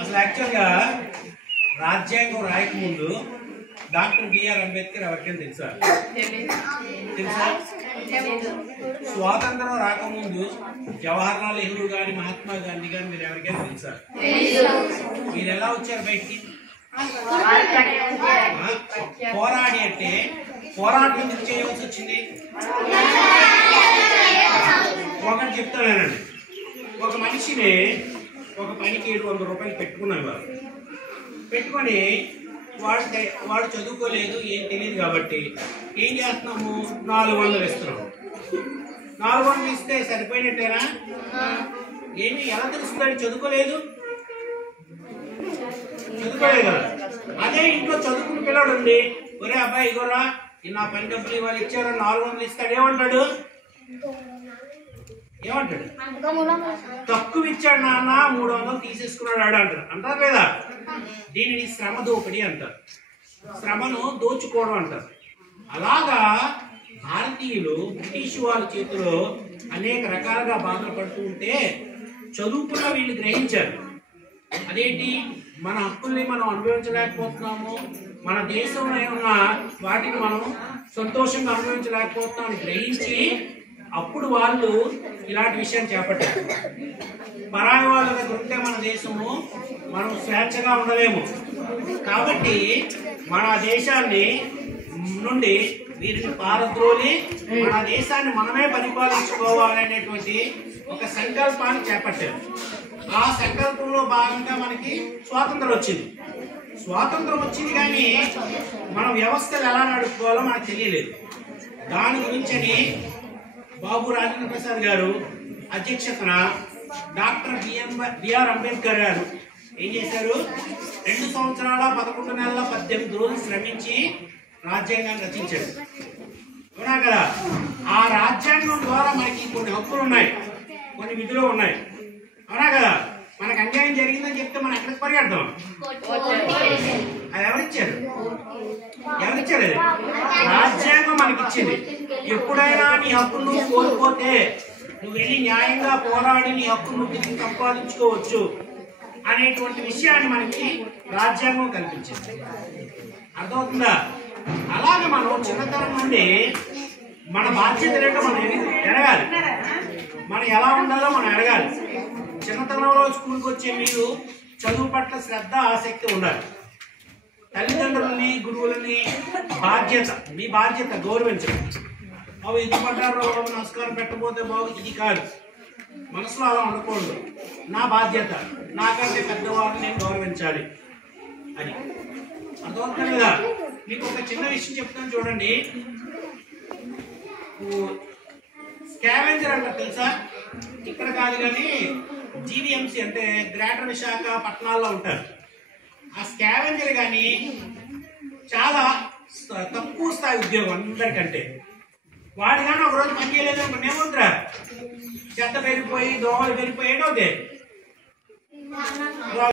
అసలు యాక్చువల్గా రాజ్యాంగం రాయకముందు డాక్టర్ బిఆర్ అంబేద్కర్ ఎవరికైనా తెలుసా? స్వాతంత్రం రాకముందు జవహర్లాల్ నెహ్రూ గాని మహాత్మా గాంధీ గాని మీరు ఎవరికైనా తెలుసా? మీరు ఎలా వచ్చారు బయటికి? పోరాడి అంటే పోరాటం ఎందుకు చేయవలసి వచ్చింది? ఒకటి చెప్తానండి, ఒక మనిషిని ఒక పనికి 700 రూపాయలు పెట్టుకున్నారు. పెట్టుకొని వాడు చదువుకోలేదు, ఏం తెలియదు కాబట్టి ఏం చేస్తున్నాము, 400 ఇస్తున్నాము. 400 ఇస్తే సరిపోయినట్టేనా? ఏమి ఎలా తెలుస్తుందని? చదువుకోలేదు కదా. అదే ఇంట్లో చదువుకున్న పిల్లడు ఉంది, ఒరే అబ్బాయి ఇగోరా నా పని డబ్బులు ఇవాళ ఇచ్చారు 400 ఇస్తాడు, ఏమంటాడు? తక్కువ ఇచ్చాడు నాన్న, 300 తీసేసుకున్నాడు ఆడు అంటారు. అంటారు లేదా? దీనిని శ్రమ దోపిడీ అంటారు, శ్రమను దోచుకోవడం అంటారు. అలాగా భారతీయులు బ్రిటిష్ వాళ్ళ చేతిలో అనేక రకాలుగా బాధలు పడుతూ ఉంటే చదువుకున్న వీళ్ళు గ్రహించారు, అదేంటి మన హక్కుల్ని మనం అనుభవించలేకపోతున్నాము, మన దేశంలో ఉన్న వాటిని మనం సంతోషంగా అనుభవించలేకపోతున్నాం అని గ్రహించి అప్పుడు వాళ్ళు ఇలాంటి విషయాన్ని చేపట్టారు. పరాయి వాళ్ళ దగ్గర ఉంటే మన దేశము మనం స్వేచ్ఛగా ఉండలేము, కాబట్టి మన దేశాన్ని నుండి వీరిని పారద్రోలి మన దేశాన్ని మనమే పరిపాలించుకోవాలనేటువంటి ఒక సంకల్పాన్ని చేపట్టారు. ఆ సంకల్పంలో భాగంగా మనకి స్వాతంత్రం వచ్చింది. స్వాతంత్రం వచ్చింది కానీ మన వ్యవస్థలు ఎలా నడుపుకోవాలో మనకు తెలియలేదు. దాని గురించి బాబు రాజేంద్ర ప్రసాద్ గారు అధ్యక్షతన డాక్టర్ బిఆర్ అంబేద్కర్ గారు ఏం చేశారు, 2 సంవత్సరాల 11 నెలల 18 రోజులు శ్రమించి రాజ్యాంగాన్ని రచించారు. అవునా కదా? ఆ రాజ్యాంగం ద్వారా మనకి కొన్ని హక్కులు ఉన్నాయి, కొన్ని విధులు ఉన్నాయి. అవునా కదా? మనకు అన్యాయం జరిగిందని చెప్తే మనం ఎక్కడికి పరిగెడతాం? అది ఎవరిచ్చారు? రాజ్యాంగం మనకి ఇచ్చింది. ఎప్పుడైనా నీ హక్కును నువ్వు కోల్పోతే నువ్వు వెళ్ళి న్యాయంగా పోరాడి నీ హక్కును తిరిగి సంపాదించుకోవచ్చు అనేటువంటి విషయాన్ని మనకి రాజ్యాంగం కల్పించింది. అర్థమవుతుందా? అలాగే మనం చిన్నతనం నుండి మన బాధ్యత ఏంటో మనం ఎడగాలి, మనం ఎలా ఉండాలో మనం ఎడగాలి. చిన్నతనంలో స్కూల్కి వచ్చే మీరు చదువు పట్ల శ్రద్ధ ఆసక్తి ఉండాలి. తల్లిదండ్రులని గురువులని మీ బాధ్యత గౌరవించడం. అవి ఇది పడ్డారో నమస్కారం పెట్టబోతే బాగు, ఇది కాదు. మనసులో అలా ఉండకూడదు. నా బాధ్యత, నాకంటే పెద్దవాళ్ళని నేను గౌరవించాలి అని. అర్థమవుతుంది కదా? మీకు ఒక చిన్న విషయం చెప్తాను చూడండి. స్కావెంజర్ అంటారు తెలుసా? ఇక్కడ కాదు కానీ జీవీఎంసీ అంటే గ్రేటర్ విశాఖ పట్టణాల్లో ఉంటారు. ఆ స్కావెంజర్ కానీ చాలా తక్కువ స్థాయి ఉద్యోగం అందరికంటే. వాడు కానీ ఒకరోజు పని చేయలేదు అనుకోండి, ఏమవుతురా? చెత్త పెరిగిపోయి దోమలు పెరిగిపోయి ఏంటవుతాయి?